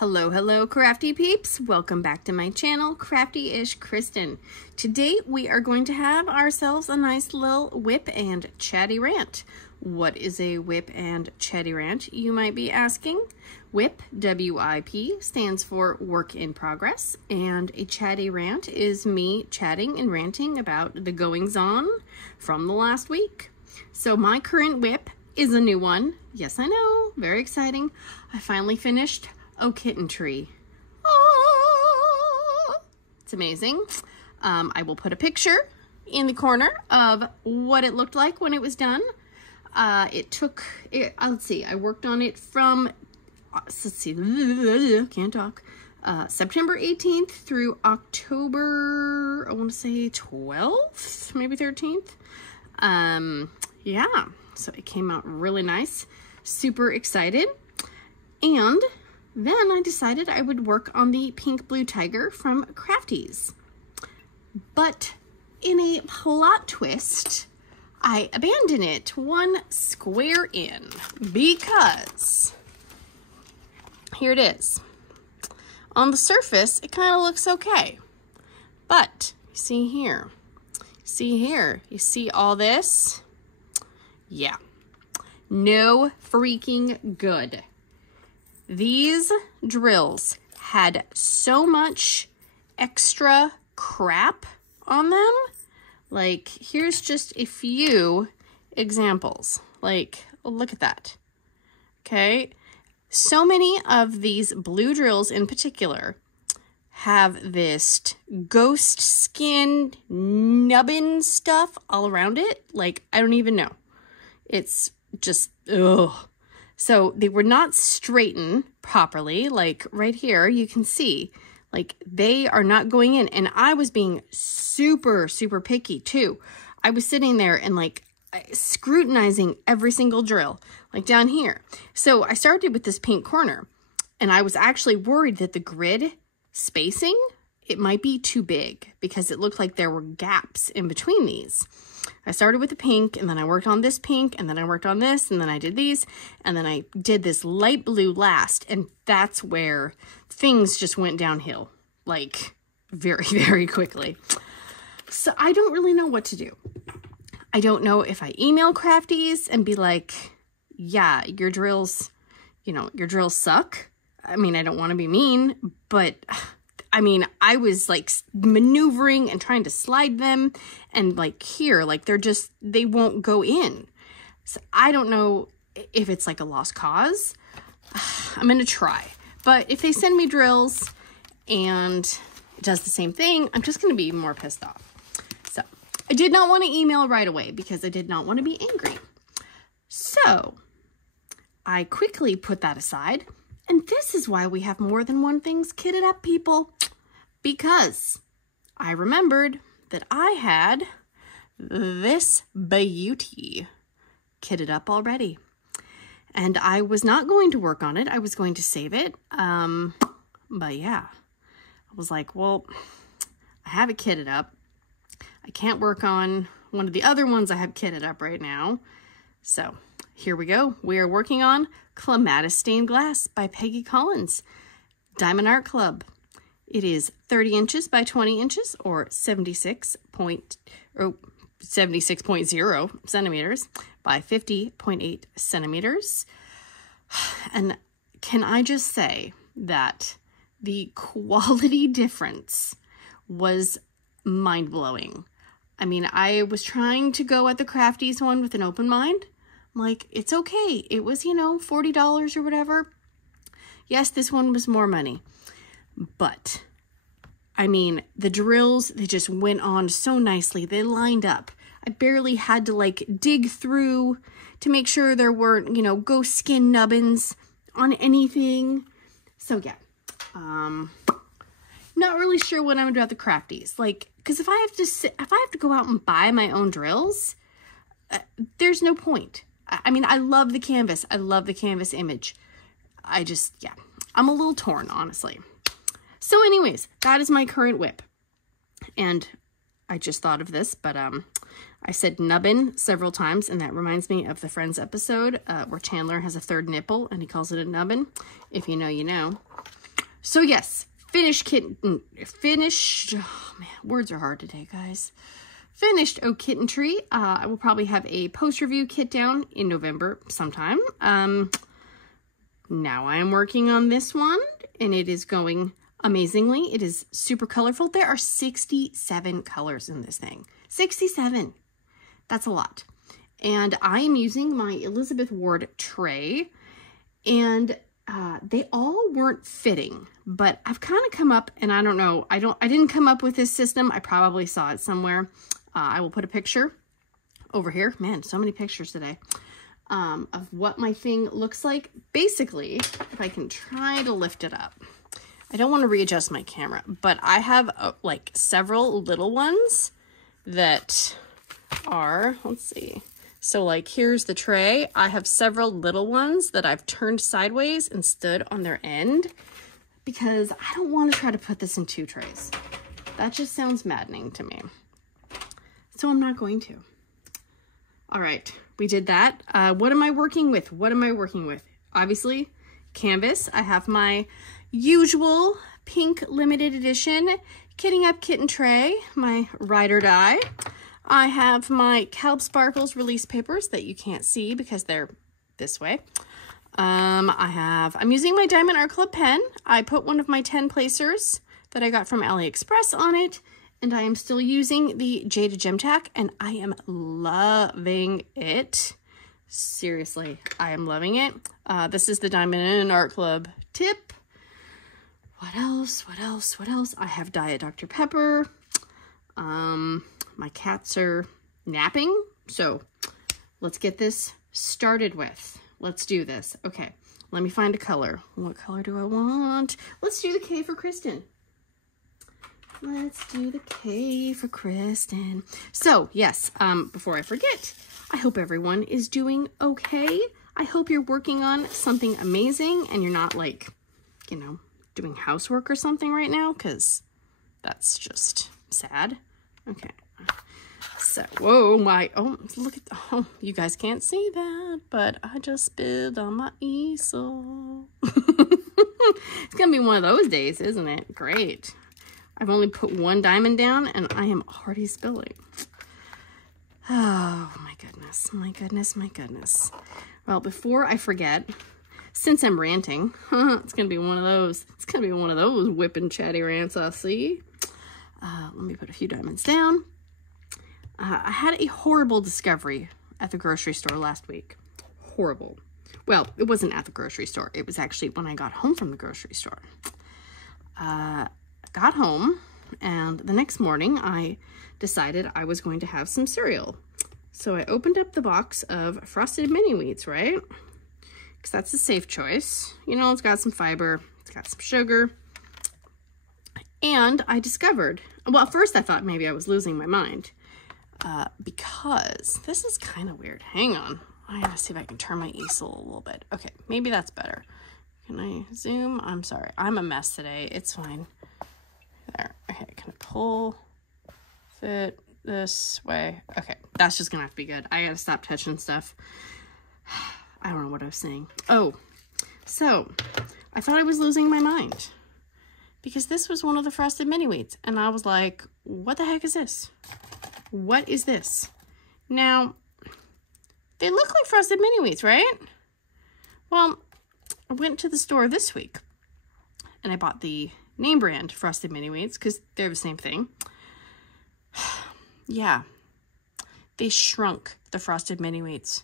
Hello, crafty peeps. Welcome back to my channel, Crafty-ish Kristen. Today, we are going to have ourselves a nice little WIP and Chatty rant. What is a WIP and Chatty rant, you might be asking? WIP, W-I-P, stands for work in progress, and a chatty rant is me chatting and ranting about the goings-on from the last week. So my current WIP is a new one. Yes, I know, very exciting. I finally finished O Kitten Tree. Ah, it's amazing. I will put a picture in the corner of what it looked like when it was done. Let's see, I worked on it from, can't talk, September 18th through October, I want to say 12th, maybe 13th. Yeah, so it came out really nice. Super excited. And then I decided I would work on the pink blue tiger from Crafties. But in a plot twist, I abandoned it one square in because here it is. On the surface, it kind of looks okay. But you see here, you see all this? Yeah, no freaking good. These drills had so much extra crap on them. Like, here's just a few examples. Like, look at that. Okay. So many of these blue drills in particular have this ghost skin nubbin stuff all around it. Like, I don't even know. It's just, ugh. So they were not straightened properly. Like right here, you can see, like they are not going in. And I was being super, super picky too. I was sitting there and like scrutinizing every single drill, like down here. So I started with this pink corner and I was actually worried that the grid spacing, it might be too big because it looked like there were gaps in between these. I started with the pink and then I worked on this pink and then I worked on this and then I did these and then I did this light blue last, and that's where things just went downhill like very, very quickly. So I don't really know what to do. I don't know if I email Crafties and be like, yeah, your drills, you know, your drills suck. I mean, I don't want to be mean, but I mean, I was like maneuvering and trying to slide them and like here, like they won't go in. So I don't know if it's like a lost cause. I'm going to try. But if they send me drills and it does the same thing, I'm just going to be more pissed off. So I did not want to email right away because I did not want to be angry. So I quickly put that aside. And this is why we have more than one things kitted up, people. Because I remembered that I had this beauty kitted up already. And I was not going to work on it. I was going to save it. But yeah, I was like, well, I have it kitted up. I can't work on one of the other ones I have kitted up right now. So here we go. We are working on Clematis Stained Glass by Peggy Collins, Diamond Art Club. It is 30 inches by 20 inches or 76.0 centimeters by 50.8 centimeters. And can I just say that the quality difference was mind-blowing. I mean, I was trying to go at the Crafties one with an open mind. I'm like, it's okay. It was, you know, $40 or whatever. Yes, this one was more money. But, I mean, the drills, they just went on so nicely. They lined up. I barely had to, like, dig through to make sure there weren't, you know, ghost skin nubbins on anything. So, yeah. Not really sure what I'm going to do about the Crafties. Like, because if I have to go out and buy my own drills, there's no point. I mean, I love the canvas. I love the canvas image. Yeah, I'm a little torn, honestly. So anyways, that is my current WIP. And I just thought of this, but I said nubbin several times, and that reminds me of the Friends episode where Chandler has a third nipple, and he calls it a nubbin. If you know, you know. So yes, finished, oh man, words are hard today, guys. Finished O Kitten Tree. I will probably have a post review kit down in November sometime. Now I am working on this one, and it is going amazingly. It is super colorful. There are 67 colors in this thing. 67. That's a lot. And I am using my Elizabeth Ward tray, and they all weren't fitting, but I've kind of come up, and I don't know, I didn't come up with this system. I probably saw it somewhere. I will put a picture over here. Man, so many pictures today. Of what my thing looks like. Basically, if I can try to lift it up. I don't want to readjust my camera, but I have like several little ones that are, let's see. So like here's the tray. I have several little ones that I've turned sideways and stood on their end because I don't want to try to put this in 2 trays. That just sounds maddening to me. So I'm not going to. All right, we did that. What am I working with? What am I working with? Obviously, canvas. I have my usual pink limited edition Kitting Up Kitten tray, my ride or die. I have my Calb Sparkles release papers that you can't see because they're this way. I'm using my Diamond Art Club pen. I put one of my 10 placers that I got from AliExpress on it, and I am still using the Jaded Gem Tac, and I am loving it. Seriously, I am loving it. This is the Diamond Art Club tip. What else? What else? What else? I have Diet Dr. Pepper. My cats are napping, so let's get this started with. Let's do this. Okay, let me find a color. What color do I want? Let's do the K for Kristen. Let's do the K for Kristen. So, yes, before I forget, I hope everyone is doing okay. I hope you're working on something amazing and you're not like, you know, doing housework or something right now, because that's just sad. Okay. So, whoa, look at, you guys can't see that, but I just spilled on my easel. It's gonna be one of those days, isn't it? Great. I've only put 1 diamond down and I am already spilling. Oh my goodness, my goodness, my goodness. Well, before I forget, since I'm ranting, it's gonna be one of those. It's gonna be one of those WIP and chatty rants I see. Let me put a few diamonds down. I had a horrible discovery at the grocery store last week. Horrible. Well, it wasn't at the grocery store. It was actually when I got home from the grocery store. Got home, and the next morning I decided I was going to have some cereal. So I opened up the box of Frosted Mini Wheats, right? Because that's a safe choice. You know, it's got some fiber, it's got some sugar. And I discovered, well, at first I thought maybe I was losing my mind. Because this is kind of weird. Hang on. I gotta see if I can turn my easel a little bit. Okay, maybe that's better. Can I zoom? I'm sorry. I'm a mess today. It's fine. There. Okay, can I pull it this way? Okay, that's just gonna have to be good. I gotta stop touching stuff. I don't know what I was saying. Oh, so I thought I was losing my mind because this was one of the Frosted Mini Wheats, and I was like, what the heck is this? What is this? Now, they look like Frosted Mini Wheats, right? Well, I went to the store this week and I bought the name brand Frosted Mini Wheats because they're the same thing. Yeah, they shrunk the Frosted Mini Wheats.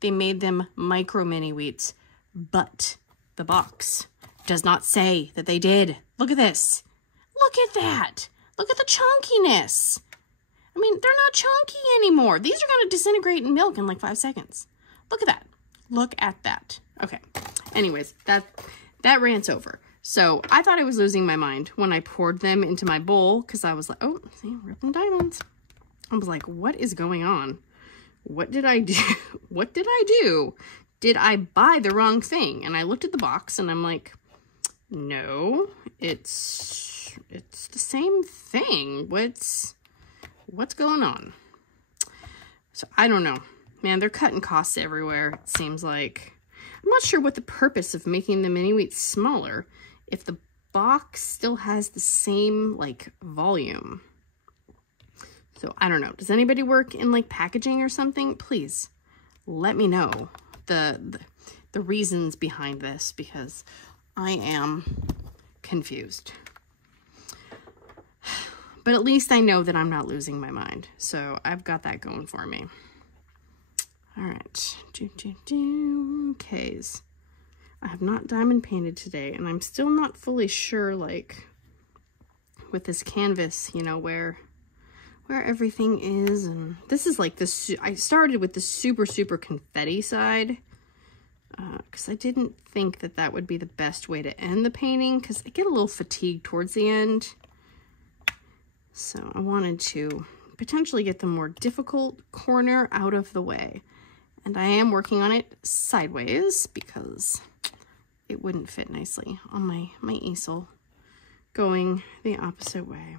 They made them micro Mini Wheats, but the box does not say that they did. Look at this. Look at that. Look at the chunkiness. I mean, they're not chunky anymore. These are going to disintegrate in milk in like 5 seconds. Look at that. Look at that. Okay. Anyways, that rant's over. So I thought I was losing my mind when I poured them into my bowl because I was like, oh, see, ripping diamonds. I was like, what is going on? What did I do? What did I do? Did I buy the wrong thing? And I looked at the box and I'm like, no, it's the same thing. What's going on? So I don't know. Man, they're cutting costs everywhere, it seems like. I'm not sure what the purpose of making the mini wheats smaller if the box still has the same like volume. So I don't know. Does anybody work in like packaging or something? Please let me know the reasons behind this, because I am confused. But at least I know that I'm not losing my mind. So I've got that going for me. All right. Okays. I have not diamond painted today, and I'm still not fully sure, like, with this canvas, you know, where everything is. And this is like this, I started with the super confetti side, because I didn't think that that would be the best way to end the painting, because I get a little fatigued towards the end. So I wanted to potentially get the more difficult corner out of the way. And I am working on it sideways because it wouldn't fit nicely on my easel going the opposite way.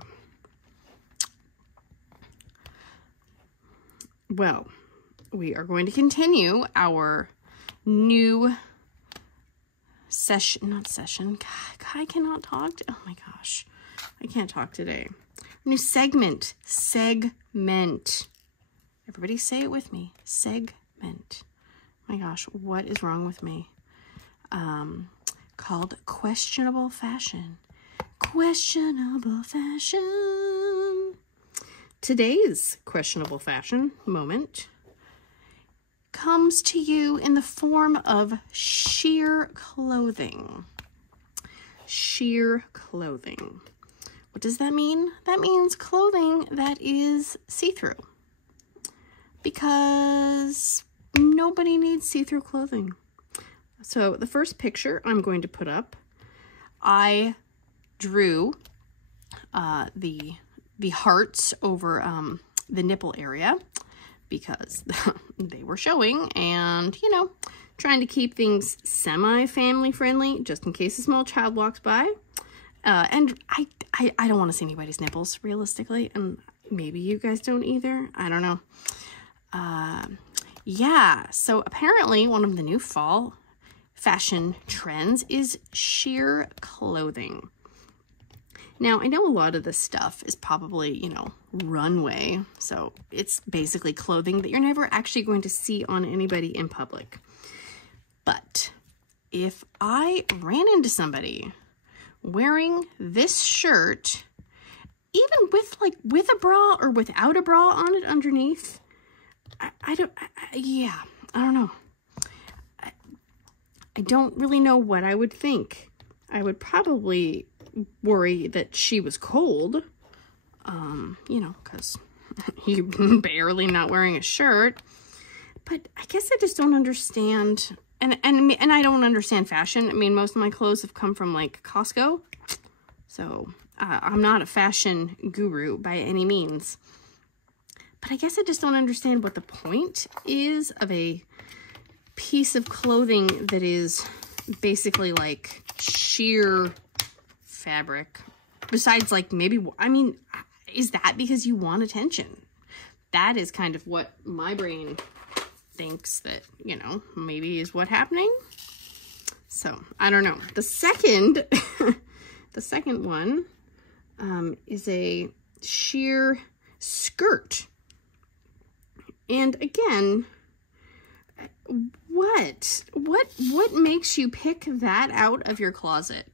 Well, we are going to continue our new session, not session. God, I cannot talk. Oh my gosh. I can't talk today. New segment. Everybody say it with me. Segment. My gosh, what is wrong with me? Called Questionable Fashion. Questionable Fashion. Today's questionable fashion moment comes to you in the form of sheer clothing. Sheer clothing. What does that mean? That means clothing that is see-through. Because nobody needs see-through clothing. So the first picture I'm going to put up, I drew the hearts over the nipple area because they were showing, and you know, trying to keep things semi-family friendly just in case a small child walks by. And I don't want to see anybody's nipples realistically, and maybe you guys don't either. I don't know. Yeah, so apparently one of the new fall fashion trends is sheer clothing. Now, I know a lot of this stuff is probably, you know, runway. So it's basically clothing that you're never actually going to see on anybody in public. But if I ran into somebody wearing this shirt, even with a bra or without a bra on it underneath, I don't know. I don't really know what I would think. I would probably worry that she was cold, you know, because you're barely not wearing a shirt. But I guess I just don't understand, and I don't understand fashion. I mean, most of my clothes have come from like Costco, so I'm not a fashion guru by any means. But I guess I just don't understand what the point is of a piece of clothing that is basically like sheer fabric. Besides, like, maybe, I mean, is that because you want attention? That is kind of what my brain thinks that, you know, maybe is what's happening. So, I don't know. The second, the second one is a sheer skirt. And again, what makes you pick that out of your closet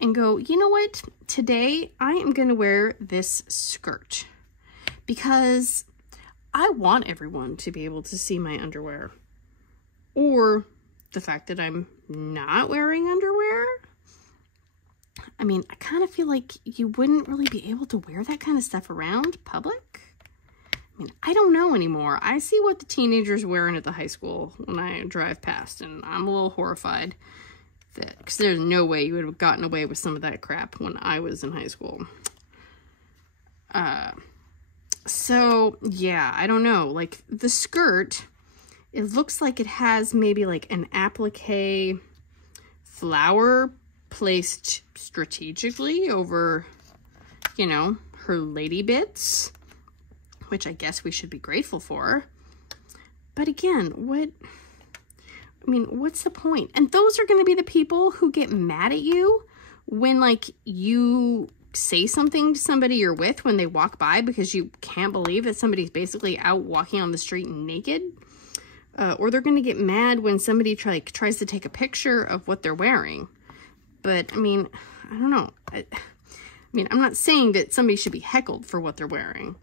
and go, you know what, today I am going to wear this skirt because I want everyone to be able to see my underwear, or the fact that I'm not wearing underwear. I mean, I kind of feel like you wouldn't really be able to wear that kind of stuff around public. I mean, I don't know anymore. I see what the teenagers wearing at the high school when I drive past, and I'm a little horrified that, because there's no way you would have gotten away with some of that crap when I was in high school. So yeah, I don't know. Like the skirt, it looks like it has maybe like an applique flower placed strategically over, you know, her lady bits, which I guess we should be grateful for. But again, what's the point? And those are going to be the people who get mad at you when like you say something to somebody you're with when they walk by because you can't believe that somebody's basically out walking on the street naked. Or they're going to get mad when somebody tries to take a picture of what they're wearing. But, I mean, I don't know. I mean, I'm not saying that somebody should be heckled for what they're wearing.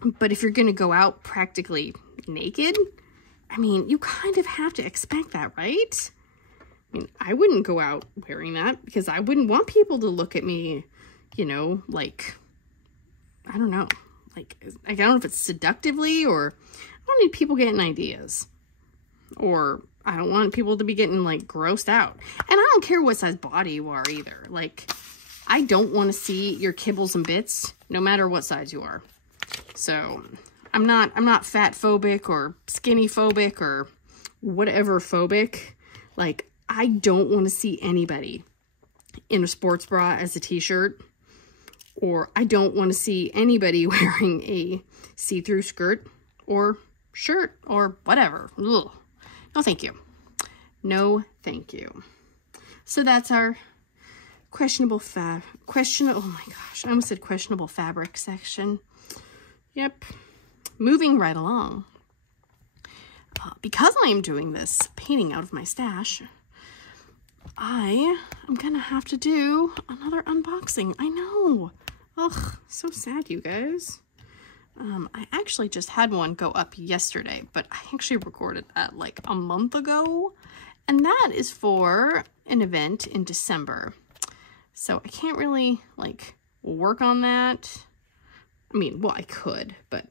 But if you're going to go out practically naked, I mean, you kind of have to expect that, right? I mean, I wouldn't go out wearing that because I wouldn't want people to look at me, you know, like, I don't know. Like, I don't know if it's seductively or I don't need people getting ideas. Or I don't want people to be getting, like, grossed out. And I don't care what size body you are either. Like, I don't want to see your kibbles and bits, no matter what size you are. So, I'm not fat phobic or skinny phobic or whatever phobic. Like, I don't want to see anybody in a sports bra as a t-shirt. Or I don't want to see anybody wearing a see-through skirt or shirt or whatever. Ugh. No, thank you. No, thank you. So that's our questionable oh my gosh, I almost said questionable fabric section. Yep. Moving right along. Because I am doing this painting out of my stash, I am gonna have to do another unboxing. I know. Ugh, so sad, you guys. I actually just had one go up yesterday, but I actually recorded that like a month ago, and that is for an event in December. So I can't really like work on that. I mean, well, I could, but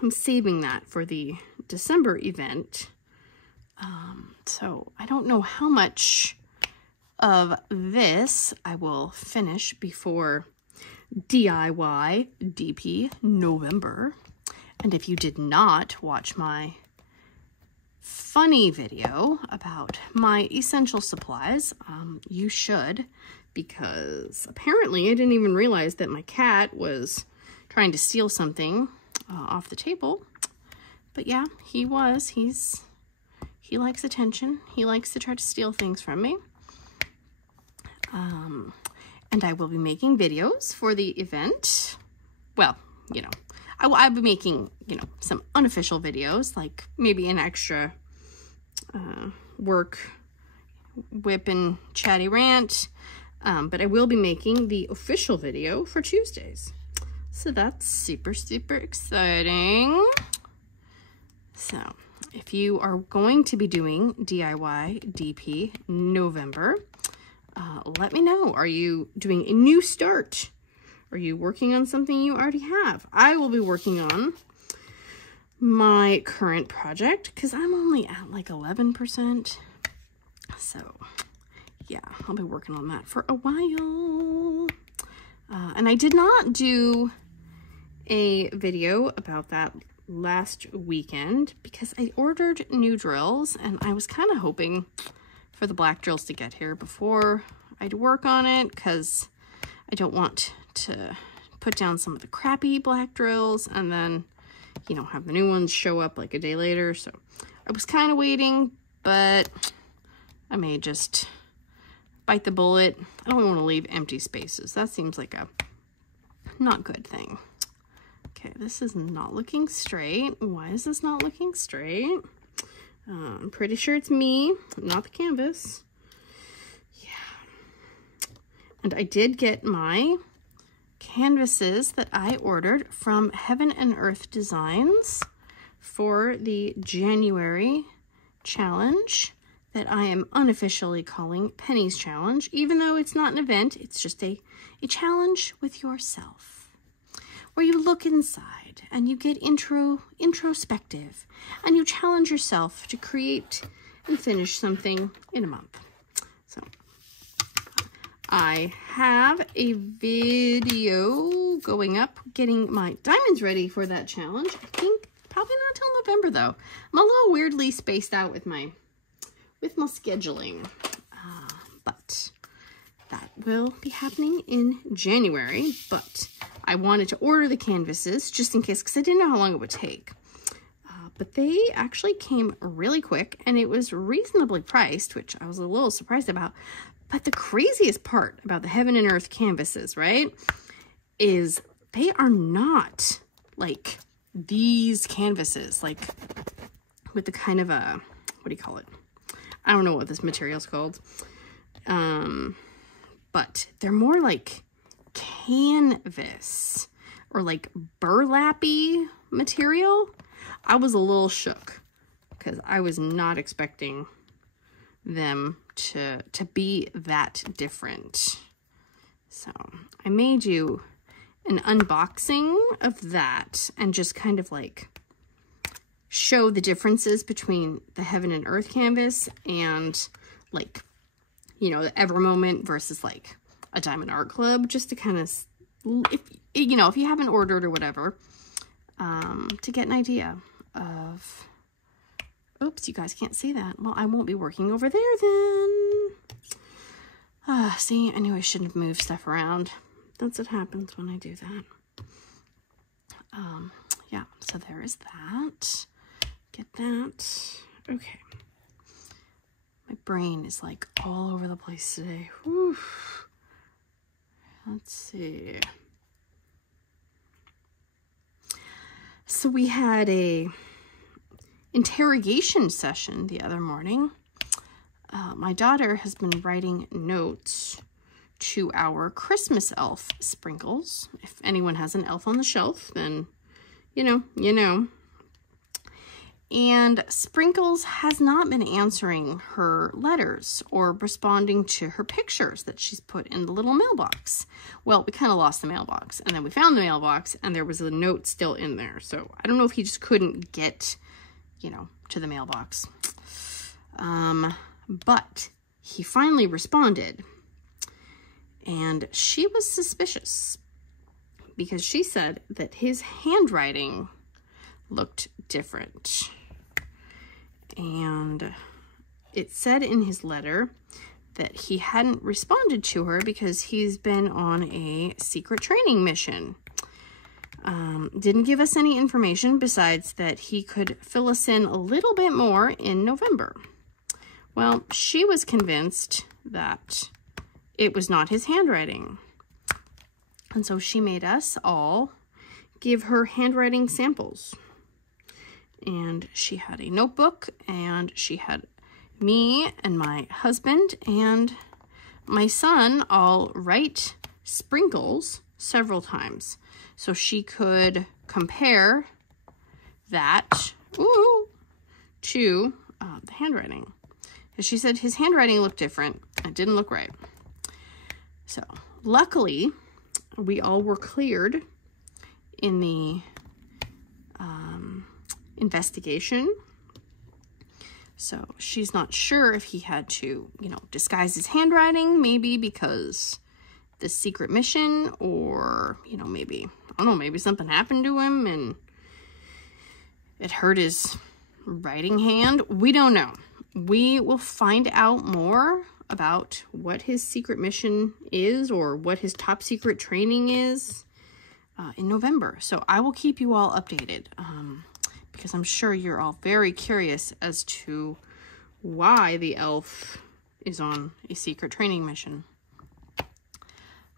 I'm saving that for the December event. So I don't know how much of this I will finish before DIY DP November. And if you did not watch my funny video about my essential supplies, you should, because apparently I didn't even realize that my cat was trying to steal something off the table. But yeah, he likes attention. He likes to try to steal things from me. And I will be making videos for the event. Well, you know, I'll be making, you know, some unofficial videos, like maybe an extra work WIP and Chatty Rant. But I will be making the official video for Tuesdays. So that's super, super exciting. So if you are going to be doing DIY DP November, let me know. Are you doing a new start? Are you working on something you already have? I will be working on my current project because I'm only at like 11%. So yeah, I'll be working on that for a while. And I did not do a video about that last weekend because I ordered new drills and I was kind of hoping for the black drills to get here before I'd work on it because I don't want to put down some of the crappy black drills and then, you know, have the new ones show up like a day later. So I was kind of waiting, but I may just bite the bullet. I don't want to leave empty spaces. That seems like a not good thing. Okay, this is not looking straight. Why is this not looking straight? I'm pretty sure it's me, not the canvas. Yeah. And I did get my canvases that I ordered from Heaven and Earth Designs for the January challenge that I am unofficially calling Penny's Challenge, even though it's not an event. It's just a challenge with yourself, where you look inside and you get introspective and you challenge yourself to create and finish something in a month. So I have a video going up getting my diamonds ready for that challenge. I think probably not till November though. I'm a little weirdly spaced out with my scheduling, but that will be happening in January. But I wanted to order the canvases just in case, because I didn't know how long it would take. But they actually came really quick, and it was reasonably priced, which I was a little surprised about. But the craziest part about the Heaven and Earth canvases, right, is they are not like these canvases, like with the kind of a, what do you call it? I don't know what this material's called. But they're more like canvas or like burlappy material. I was a little shook because I was not expecting them to be that different. So I made you an unboxing of that and just kind of like show the differences between the Heaven and Earth canvas and like, you know, the Ever Moment versus like a Diamond Art Club, just to kind of, if you know, if you haven't ordered or whatever, to get an idea of, oops, you guys can't see that. Well, I won't be working over there then. See, I knew I shouldn't have moved stuff around. That's what happens when I do that. Yeah, so there is that. Get that. Okay. My brain is like all over the place today. Whew. Let's see. So we had a interrogation session the other morning. My daughter has been writing notes to our Christmas elf Sprinkles. If anyone has an elf on the shelf, then you know. And Sprinkles has not been answering her letters or responding to her pictures that she's put in the little mailbox. Well, we kind of lost the mailbox, and then we found the mailbox, and there was a note still in there. So I don't know if he just couldn't get, you know, to the mailbox. But he finally responded, and she was suspicious because she said that his handwriting looked different. And it said in his letter that he hadn't responded to her because he's been on a secret training mission. Didn't give us any information besides that he could fill us in a little bit more in November. Well, she was convinced that it was not his handwriting. And so she made us all give her handwriting samples. And she had a notebook, and she had me and my husband and my son all write Sprinkles several times so she could compare that to the handwriting. Because she said his handwriting looked different. It didn't look right. So luckily, we all were cleared in the investigation. So she's not sure if he had to, you know, disguise his handwriting, maybe because the secret mission, or, you know, maybe, I don't know, maybe something happened to him and it hurt his writing hand. We don't know. We will find out more about what his secret mission is or what his top secret training is in November. So I will keep you all updated. Because I'm sure you're all very curious as to why the elf is on a secret training mission.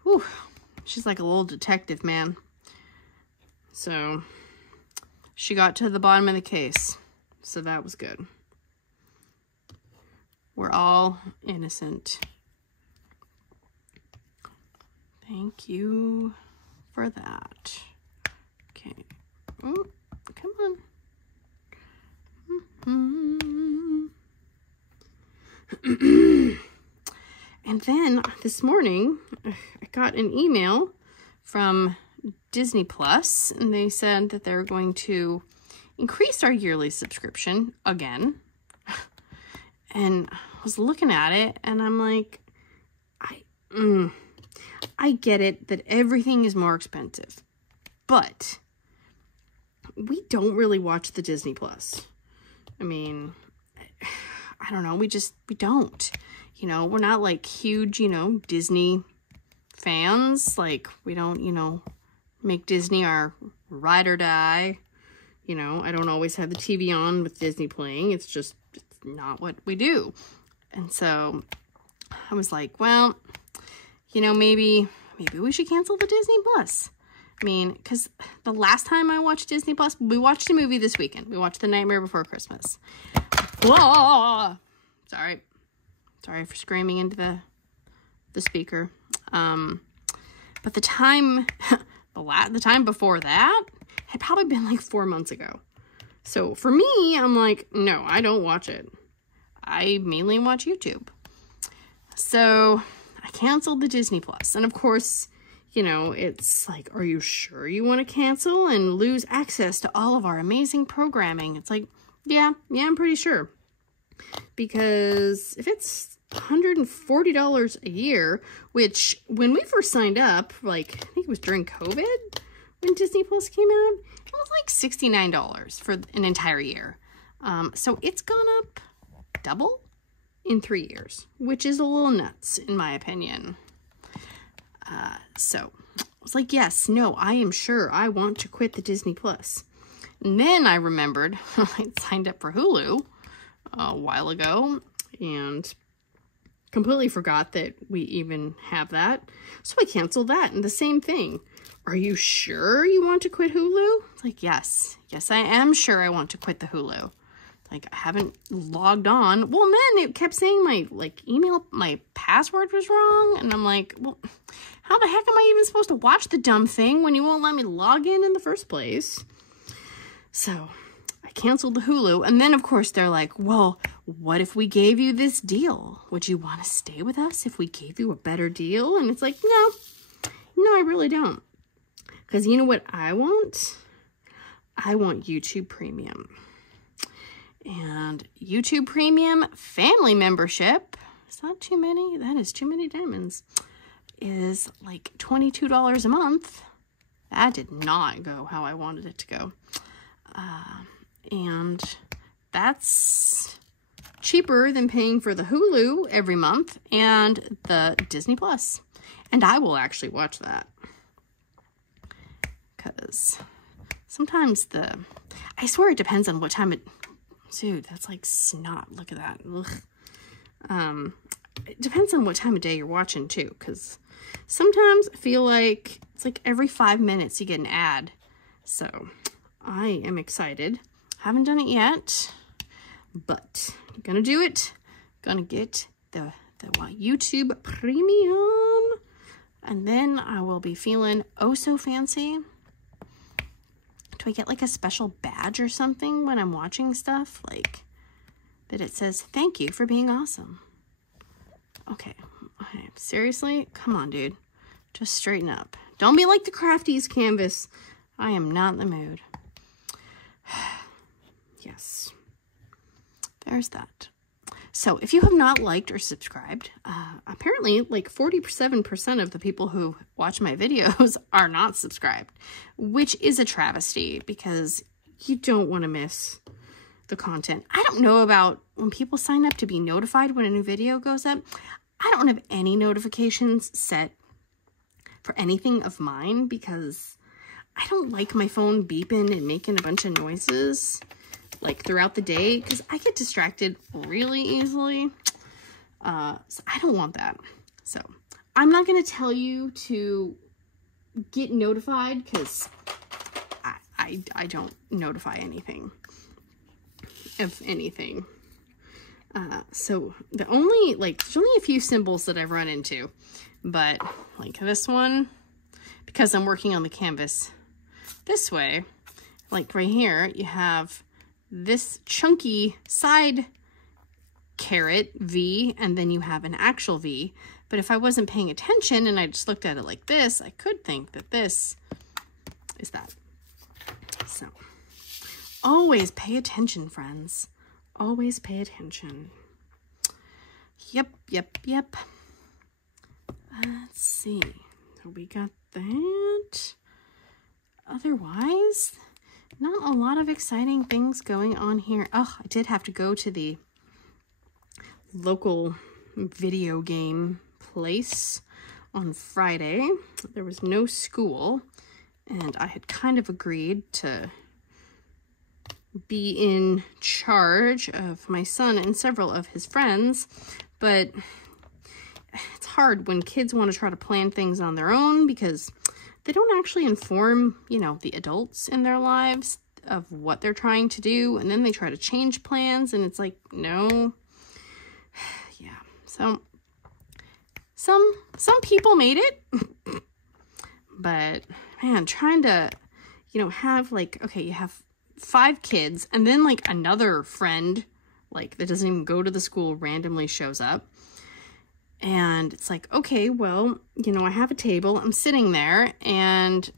Whew, she's like a little detective, man. So she got to the bottom of the case, so that was good. We're all innocent. Thank you for that. Okay. Oh, come on. And then this morning, I got an email from Disney Plus, and they said that they're going to increase our yearly subscription again. And I was looking at it, and I'm like, I get it that everything is more expensive, but we don't really watch the Disney Plus. I mean, I don't know, we don't, you know, we're not like huge, you know, Disney fans. Like, we don't, you know, make Disney our ride or die. You know, I don't always have the TV on with Disney playing. It's just, it's not what we do. And so I was like, well, you know, maybe we should cancel the Disney Plus. I mean, because the last time I watched Disney Plus, we watched a movie this weekend. We watched The Nightmare Before Christmas. Whoa! Sorry for screaming into the speaker. But the time before that had probably been like 4 months ago. So for me, I'm like, no, I don't watch it. I mainly watch YouTube. So I canceled the Disney Plus. And of course, you know, it's like, are you sure you want to cancel and lose access to all of our amazing programming? It's like, yeah, I'm pretty sure. Because if it's $140 a year, which when we first signed up, like, I think it was during COVID when Disney Plus came out, it was like $69 for an entire year. So it's gone up double in 3 years, which is a little nuts in my opinion. So I was like, yes, no, I am sure I want to quit the Disney Plus. And then I remembered I signed up for Hulu a while ago and completely forgot that we even have that. So I canceled that, and the same thing. Are you sure you want to quit Hulu? It's like, yes, I am sure I want to quit the Hulu. Like, I haven't logged on. Well, then it kept saying my, like, email, my password was wrong. And I'm like, well, how the heck am I even supposed to watch the dumb thing when you won't let me log in the first place? So I canceled the Hulu. And then, of course, they're like, well, what if we gave you this deal? Would you want to stay with us if we gave you a better deal? And it's like, no, I really don't. Because you know what I want? I want YouTube Premium. And YouTube Premium family membership, is that too many? That is too many diamonds. Is like $22 a month. That did not go how I wanted it to go. And that's cheaper than paying for the Hulu every month and the Disney Plus. And I will actually watch that. Because sometimes I swear it depends on what time dude, that's like snot. Look at that. Ugh. It depends on what time of day you're watching too, because sometimes I feel like it's like every 5 minutes you get an ad. So I am excited. Haven't done it yet, but I'm gonna do it. Gonna get the YouTube Premium, and then I will be feeling oh so fancy. Do I get like a special badge or something when I'm watching stuff? Like that it says, thank you for being awesome. Okay, seriously? Come on, dude. Just straighten up. Don't be like the Crafty-ish canvas. I am not in the mood. Yes. There's that. So if you have not liked or subscribed, apparently like 47% of the people who watch my videos are not subscribed, which is a travesty because you don't want to miss the content. I don't know about when people sign up to be notified when a new video goes up. I don't have any notifications set for anything of mine because I don't like my phone beeping and making a bunch of noises like throughout the day because I get distracted really easily. So I don't want that. So I'm not going to tell you to get notified because I don't notify anything of anything. So there's only a few symbols that I've run into, but like this one, because I'm working on the canvas this way, like right here, you have this chunky side caret V, and then you have an actual V. But if I wasn't paying attention and I just looked at it like this, I could think that this is that. So always pay attention, friends. Always pay attention. Yep. Let's see. So we got that. Otherwise, not a lot of exciting things going on here. Oh, I did have to go to the local video game place on Friday. There was no school, and I had kind of agreed to be in charge of my son and several of his friends, but hard when kids want to try to plan things on their own because they don't actually inform, you know, the adults in their lives of what they're trying to do. And then they try to change plans and it's like, no. Yeah. So some people made it, but man, trying to, you know, have like, okay, you have 5 kids and then like another friend, like that doesn't even go to the school randomly shows up. And it's like, okay, well, you know, I have a table, I'm sitting there and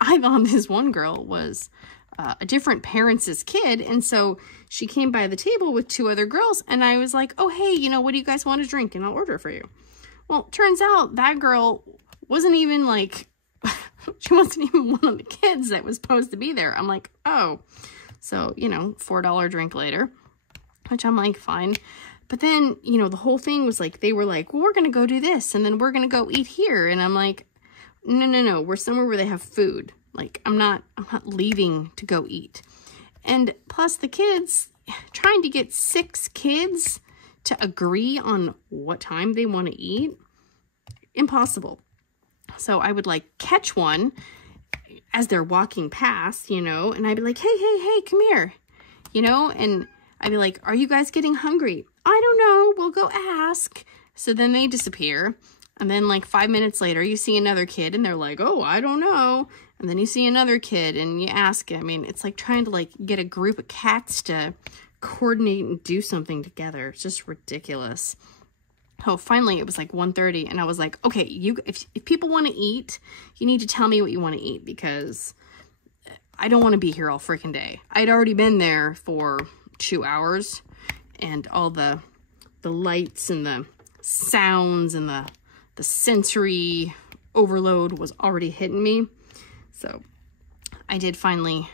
I thought this one girl was a different parents' kid. And so she came by the table with 2 other girls and I was like, oh, hey, you know, what do you guys want to drink? And I'll order for you. Well, turns out that girl wasn't even like, she wasn't even one of the kids that was supposed to be there. I'm like, oh, so, you know, $4 drink later, which I'm like, fine. But then, you know, the whole thing was like, they were like, well, we're going to go do this and then we're going to go eat here. And I'm like, no, we're somewhere where they have food. Like, I'm not leaving to go eat. And plus the kids, trying to get 6 kids to agree on what time they want to eat, impossible. So I would like catch one as they're walking past, you know, and I'd be like, hey, come here, you know, and I'd be like, are you guys getting hungry? I don't know. We'll go ask. So then they disappear. And then like 5 minutes later, you see another kid and they're like, oh, I don't know. And then you see another kid and you ask. I mean, it's like trying to like get a group of cats to coordinate and do something together. It's just ridiculous. Oh, finally it was like 1:30 and I was like, okay, if people want to eat, you need to tell me what you want to eat because I don't want to be here all freaking day. I'd already been there for 2 hours and all the lights and the sounds and the sensory overload was already hitting me. So I did finally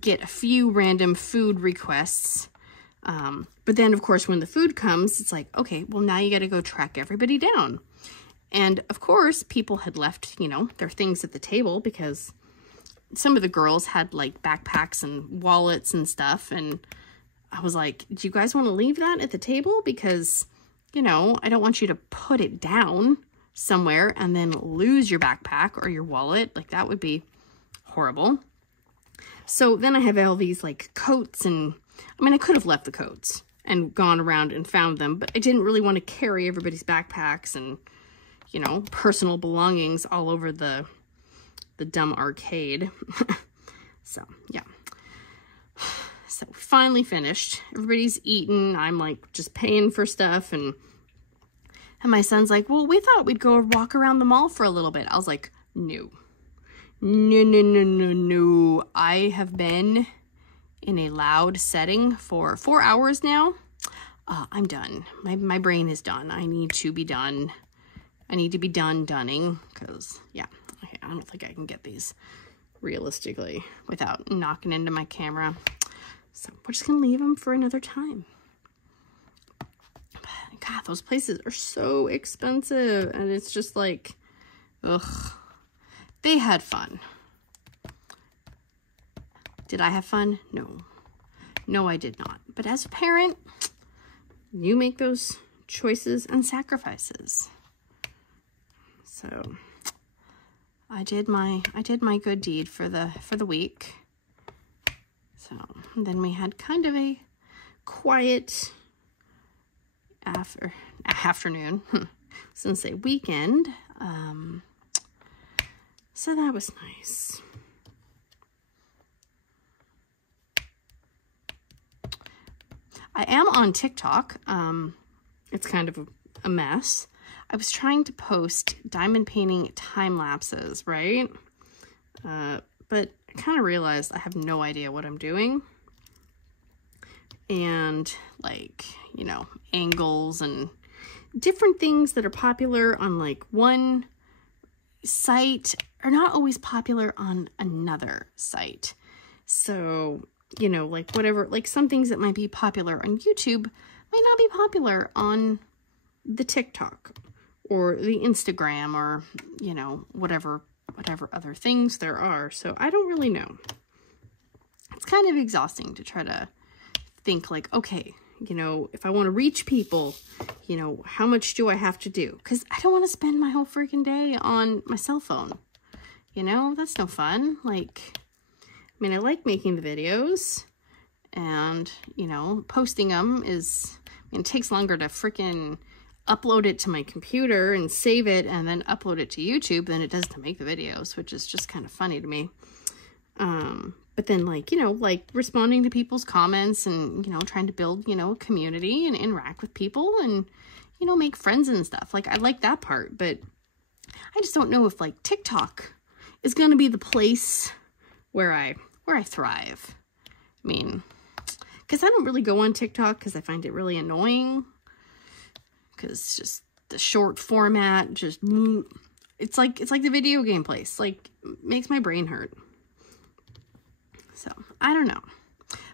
get a few random food requests. But then, of course, when the food comes, it's like, okay, well, now you got to go track everybody down. And, of course, people had left, you know, their things at the table because some of the girls had, like, backpacks and wallets and stuff. And I was like, do you guys want to leave that at the table? Because, you know, I don't want you to put it down somewhere and then lose your backpack or your wallet. Like, that would be horrible. So then I have all these, like, coats and... I mean, I could have left the coats and gone around and found them, but I didn't really want to carry everybody's backpacks and, you know, personal belongings all over the dumb arcade. So, yeah. So, we finally finished. Everybody's eaten. I'm, like, just paying for stuff, and my son's like, well, we thought we'd go walk around the mall for a little bit. I was like, no. No. I have been in a loud setting for 4 hours now. I'm done. My brain is done. I need to be done. I need to be dunning because, yeah, okay, I don't think I can get these realistically without knocking into my camera. So we're just going to leave them for another time. God, those places are so expensive. And it's just like, ugh. They had fun. Did I have fun? No. No, I did not. But as a parent, you make those choices and sacrifices. So I did my good deed for the week. So then we had kind of a quiet afternoon. I was gonna say weekend. So that was nice. I am on TikTok. It's kind of a mess. I was trying to post diamond painting time lapses, right? But I kind of realized I have no idea what I'm doing. And like, you know, angles and different things that are popular on like one site are not always popular on another site. So, you know, like whatever, like some things that might be popular on YouTube might not be popular on the TikTok or the Instagram or, you know, whatever other things there are. So I don't really know. It's kind of exhausting to try to think like, okay, you know, if I want to reach people, you know, how much do I have to do? Because I don't want to spend my whole freaking day on my cell phone. You know, that's no fun. Like, I mean, I like making the videos and, you know, posting them is, I mean, it takes longer to freaking upload it to my computer and save it and then upload it to YouTube than it does to make the videos, which is just kind of funny to me. But then, like, you know, like responding to people's comments and, you know, trying to build, you know, a community and interact with people and, you know, make friends and stuff. Like, I like that part, but I just don't know if, like, TikTok is going to be the place where I thrive. I mean, because I don't really go on TikTok because I find it really annoying. Because just the short format, just, it's like the video game place. Like, makes my brain hurt. So, I don't know.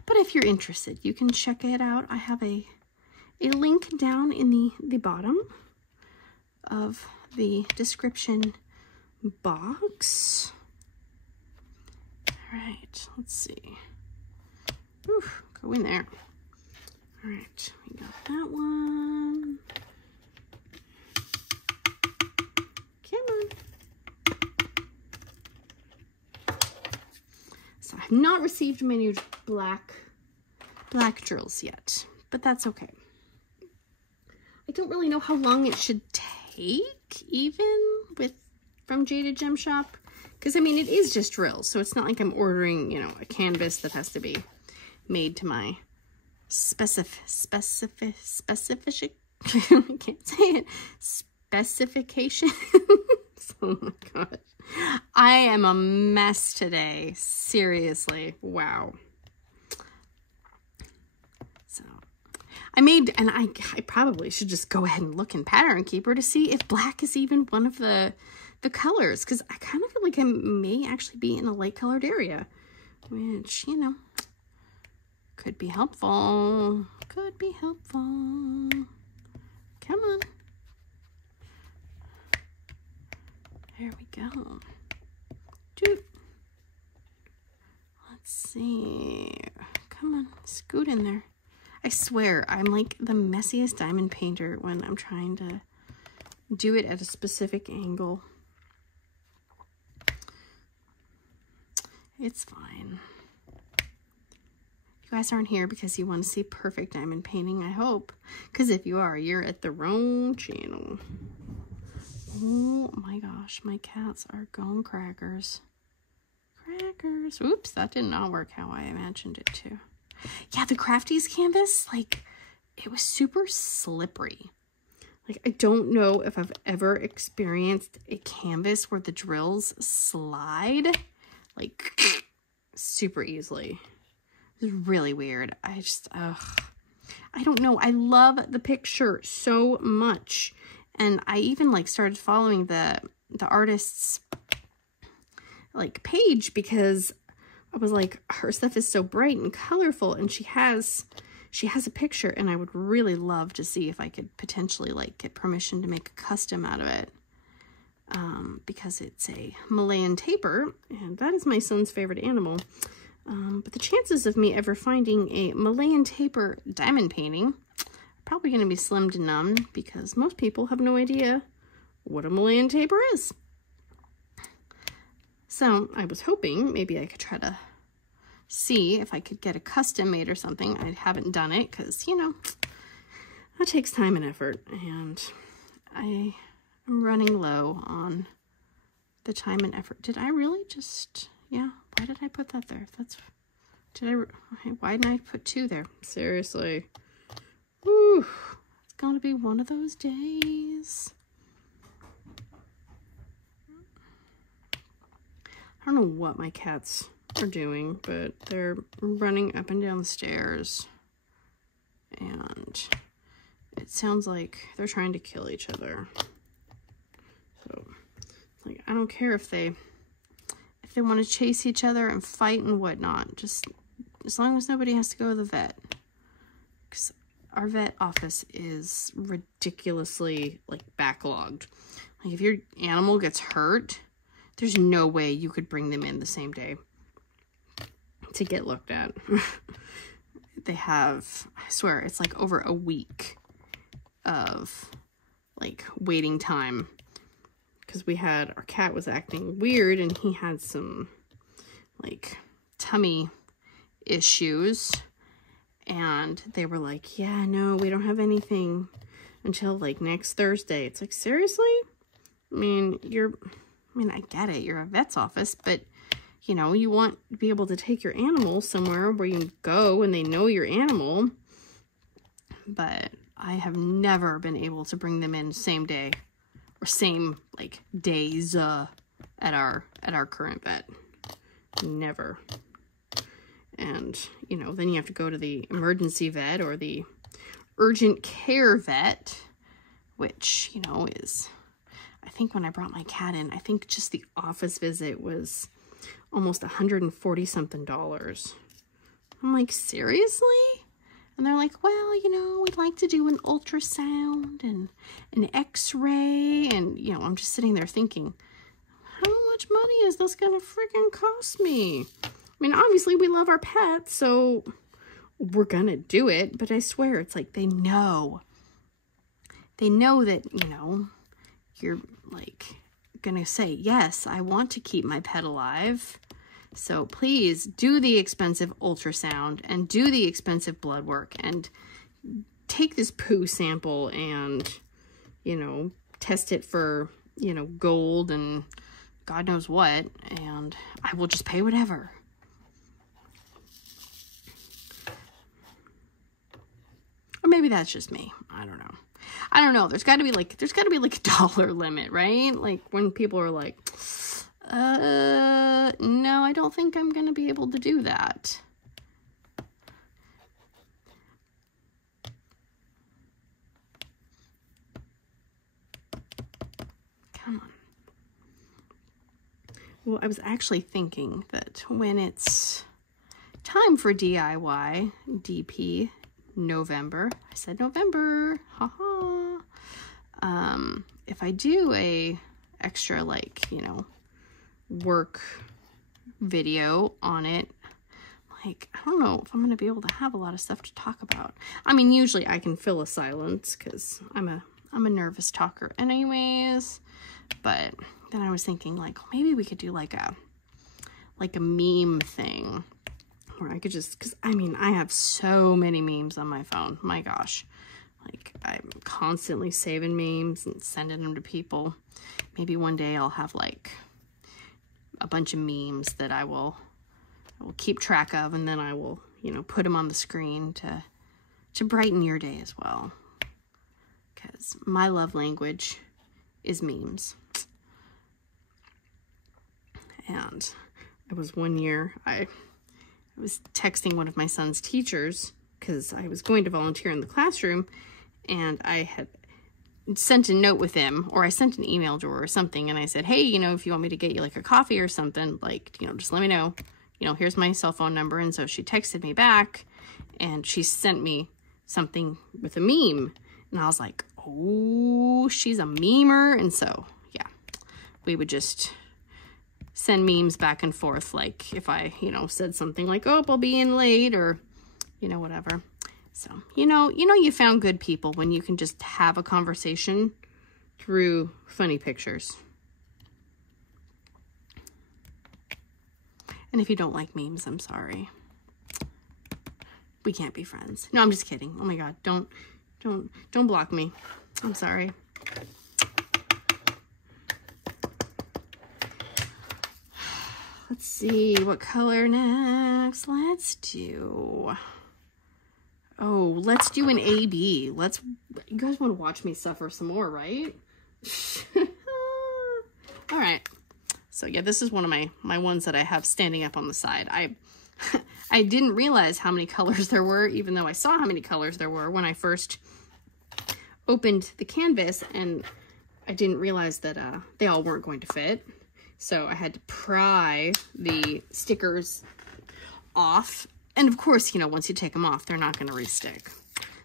But if you're interested, you can check it out. I have a link down in the bottom of the description box. All right, let's see. Oof, go in there. All right, we got that one. Come on. So I've not received my new black drills yet, but that's okay. I don't really know how long it should take, even from Jaded Gem Shop, because I mean it is just drills, so it's not like I'm ordering, you know, a canvas that has to be made to my specification. I can't say it. Specification. Oh my gosh. I am a mess today. Seriously. Wow. So I made, and I probably should just go ahead and look in Pattern Keeper to see if black is even one of the colors, because I kind of feel like I may actually be in a light colored area, which, you know, could be helpful. Could be helpful. Come on. There we go. Dude. Let's see. Come on, scoot in there. I swear, I'm like the messiest diamond painter when I'm trying to do it at a specific angle. It's fine. You guys aren't here because you want to see perfect diamond painting, I hope. Because if you are, you're at the wrong channel. Oh my gosh, my cats are going crackers. Crackers. Oops, that did not work how I imagined it to. Yeah, the Crafty-ish canvas, like, it was super slippery. Like, I don't know if I've ever experienced a canvas where the drills slide, like, super easily. It was really weird. I just, I don't know. I love the picture so much. And I even, like, started following the artist's, like, page because I was like, her stuff is so bright and colorful, and she has a picture, and I would really love to see if I could potentially, like, get permission to make a custom out of it. Because it's a Malayan tapir, and that is my son's favorite animal. But the chances of me ever finding a Malayan tapir diamond painting are probably going to be slim to none, because most people have no idea what a Malayan tapir is. So I was hoping maybe I could try to see if I could get a custom made or something. I haven't done it because, you know, that takes time and effort, and I am running low on the time and effort. Did I really just, yeah, why did I put that there? Why didn't I put 2 there? Seriously. Whew, it's gonna be one of those days. I don't know what my cats are doing, but they're running up and down the stairs, and it sounds like they're trying to kill each other. So, like, I don't care if they want to chase each other and fight and whatnot, just as long as nobody has to go to the vet, because our vet office is ridiculously, like, backlogged. Like, if your animal gets hurt, there's no way you could bring them in the same day to get looked at. they have, I swear, it's like over a week of like waiting time, because our cat was acting weird and he had some like tummy issues, and they were like, yeah, no, we don't have anything until like next Thursday. It's like, seriously? I mean, I get it, you're a vet's office, but you know, you want to be able to take your animal somewhere where you can go and they know your animal. But I have never been able to bring them in same day or same like days at our current vet. Never. And, you know, then you have to go to the emergency vet or the urgent care vet, which, you know, is, I think when I brought my cat in, I think just the office visit was almost $140 something. I'm like, seriously? And they're like, well, you know, we'd like to do an ultrasound and an x-ray. And, you know, I'm just sitting there thinking, how much money is this gonna freaking cost me? I mean, obviously we love our pets, so we're gonna do it, but I swear it's like they know that, you know, you're like gonna say, yes, I want to keep my pet alive, so please do the expensive ultrasound and do the expensive blood work and take this poo sample and, you know, test it for, you know, gold and God knows what, and I will just pay whatever. Or maybe that's just me. I don't know. I don't know. There's got to be like a dollar limit, right? Like when people are like, no, I don't think I'm going to be able to do that. Come on. Well, I was actually thinking that when it's time for DIY, DP, November, I said November, haha. If I do a extra, like, you know, work video on it, like, I don't know if I'm going to be able to have a lot of stuff to talk about. I mean, usually I can fill a silence because I'm a nervous talker anyways, but then I was thinking, like, maybe we could do like a meme thing where I could just, because I mean, I have so many memes on my phone. My gosh, like I'm constantly saving memes and sending them to people. Maybe one day I'll have like a bunch of memes that I will keep track of, and then I will, you know, put them on the screen to brighten your day as well. Because my love language is memes. And it was one year, I was texting one of my son's teachers because I was going to volunteer in the classroom, and I had sent a note with him, or I sent an email to her or something, and I said, hey, you know, if you want me to get you like a coffee or something, like, you know, just let me know, you know, here's my cell phone number. And so she texted me back, and she sent me something with a meme, and I was like, oh, she's a memer. And so, yeah, we would just send memes back and forth, like if I, you know, said something like, oh, I'll be in late, or, you know, whatever. So, you know, you found good people when you can just have a conversation through funny pictures. And if you don't like memes, I'm sorry. We can't be friends. No, I'm just kidding. Oh my God, don't block me. I'm sorry. Let's see, what color next? Let's do an AB. You guys want to watch me suffer some more, right? All right. So yeah, this is one of my ones that I have standing up on the side. I didn't realize how many colors there were, even though I saw how many colors there were when I first opened the canvas, and I didn't realize that they all weren't going to fit. So I had to pry the stickers off. And of course, you know, once you take them off, they're not going to re-stick.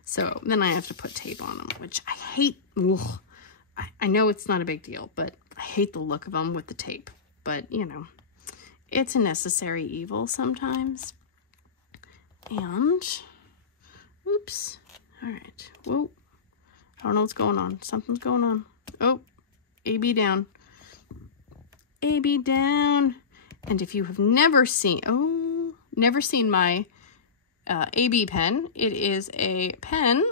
So then I have to put tape on them, which I hate. Ugh. I know it's not a big deal, but I hate the look of them with the tape. But, you know, it's a necessary evil sometimes. And Oops. All right. Whoa. I don't know what's going on. Something's going on. Oh, AB down. AB down. And if you have never seen my AB pen, it is a pen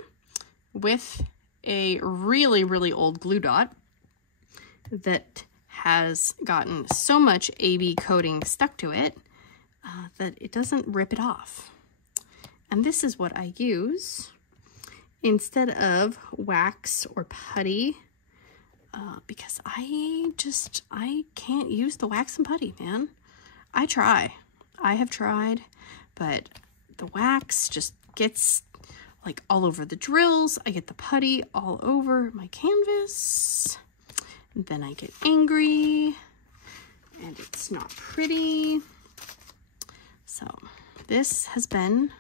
with a really, really old glue dot that has gotten so much AB coating stuck to it that it doesn't rip it off. And this is what I use instead of wax or putty, because I can't use the wax and putty, man. I have tried, but the wax just gets like all over the drills. I get the putty all over my canvas, and then I get angry, and it's not pretty. So this has been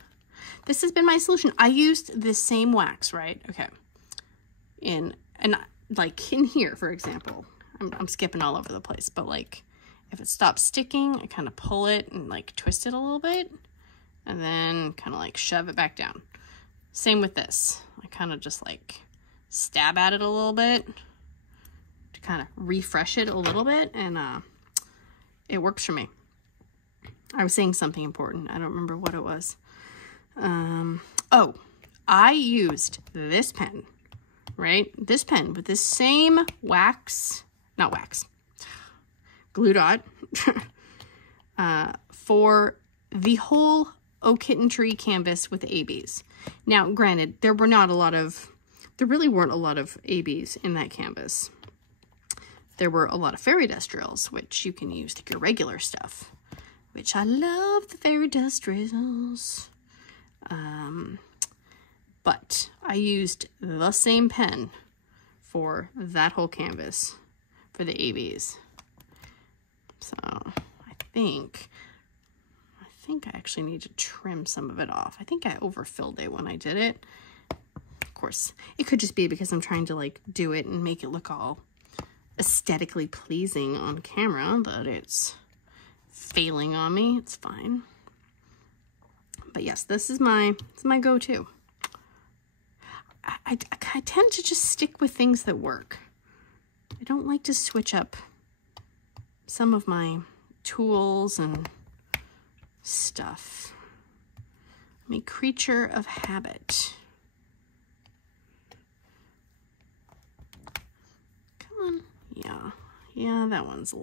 my solution. I used this same wax, right? Okay. Like in here, for example, I'm skipping all over the place, but like if it stops sticking, I kind of pull it and like twist it a little bit and then kind of like shove it back down. Same with this. I kind of just like stab at it a little bit to kind of refresh it a little bit, and it works for me. I was saying something important. I don't remember what it was. Oh, I used this pen, right? This pen with this same glue dot for the whole O Kitten Tree canvas with ABs. Now, granted, there really weren't a lot of ABs in that canvas. There were a lot of fairy dust drills, which you can use like your regular stuff, which I love the fairy dust drills. But I used the same pen for that whole canvas for the ABs. So I think I actually need to trim some of it off. I think I overfilled it when I did it. Of course, it could just be because I'm trying to like do it and make it look all aesthetically pleasing on camera, but it's failing on me. It's fine. But yes, this is my go-to. I tend to just stick with things that work. I don't like to switch up some of my tools and stuff. I'm a creature of habit. Come on. Yeah, that one's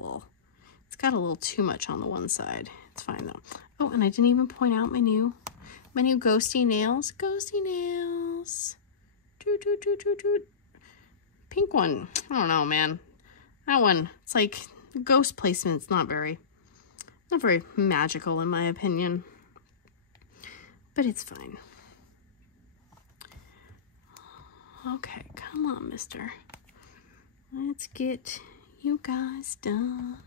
it's got a little too much on the one side. It's fine though. Oh, and I didn't even point out my new ghosty nails. Ghosty nails. Toot. Pink one. I don't know, man. That one, it's like ghost placement's not very magical in my opinion. But it's fine. Okay, come on, mister. Let's get you guys done.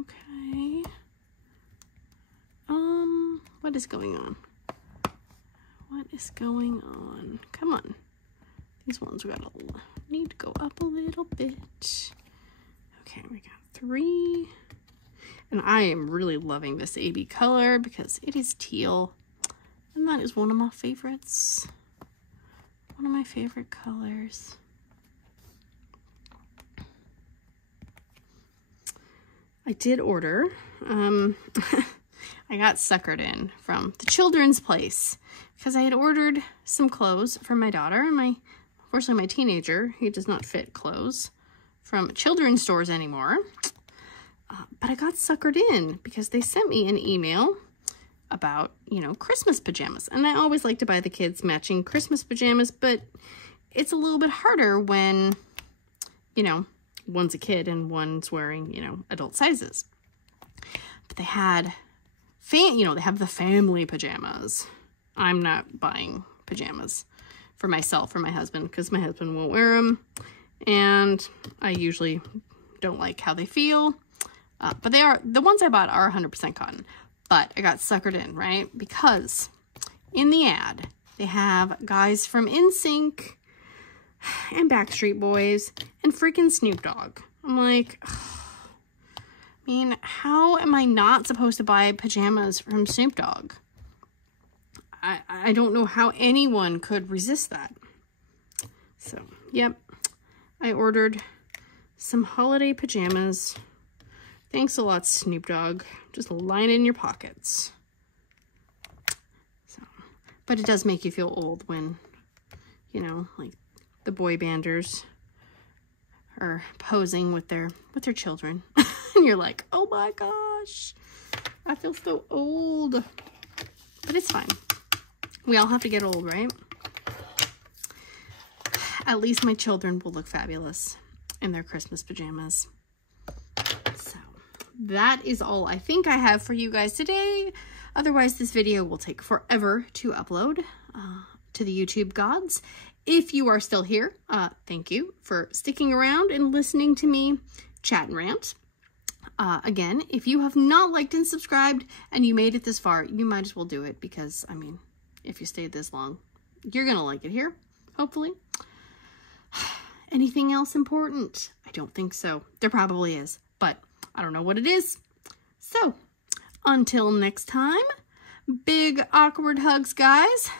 Okay. What is going on? What is going on? Come on. These ones need to go up a little bit. Okay, we got 3. And I am really loving this AB color because it is teal. And that is one of my favorites. One of my favorite colors. I did order, I got suckered in from the children's place because I had ordered some clothes for my daughter, and unfortunately my teenager, he does not fit clothes from children's stores anymore. But I got suckered in because they sent me an email about, Christmas pajamas. And I always like to buy the kids matching Christmas pajamas, but it's a little bit harder when, one's a kid and one's wearing, adult sizes. But they had, they have the family pajamas. I'm not buying pajamas for myself or my husband because my husband won't wear them. And I usually don't like how they feel. But the ones I bought are 100% cotton. But I got suckered in, right? Because in the ad, they have guys from NSYNC and Backstreet Boys and freaking Snoop Dogg. I'm like, I mean, how am I not supposed to buy pajamas from Snoop Dogg? I don't know how anyone could resist that. So, yep. I ordered some holiday pajamas. Thanks a lot, Snoop Dogg. Just line it in your pockets. So, but it does make you feel old when, you know, like the boy banders are posing with their children. And you're like, oh my gosh, I feel so old. But it's fine. We all have to get old, right? At least my children will look fabulous in their Christmas pajamas. So that is all I think I have for you guys today. Otherwise, this video will take forever to upload to the YouTube gods. If you are still here, thank you for sticking around and listening to me chat and rant. Again, if you have not liked and subscribed and you made it this far, you might as well do it because, I mean, if you stayed this long, you're going to like it here, hopefully. Anything else important? I don't think so. There probably is, but I don't know what it is. So, until next time, big awkward hugs, guys.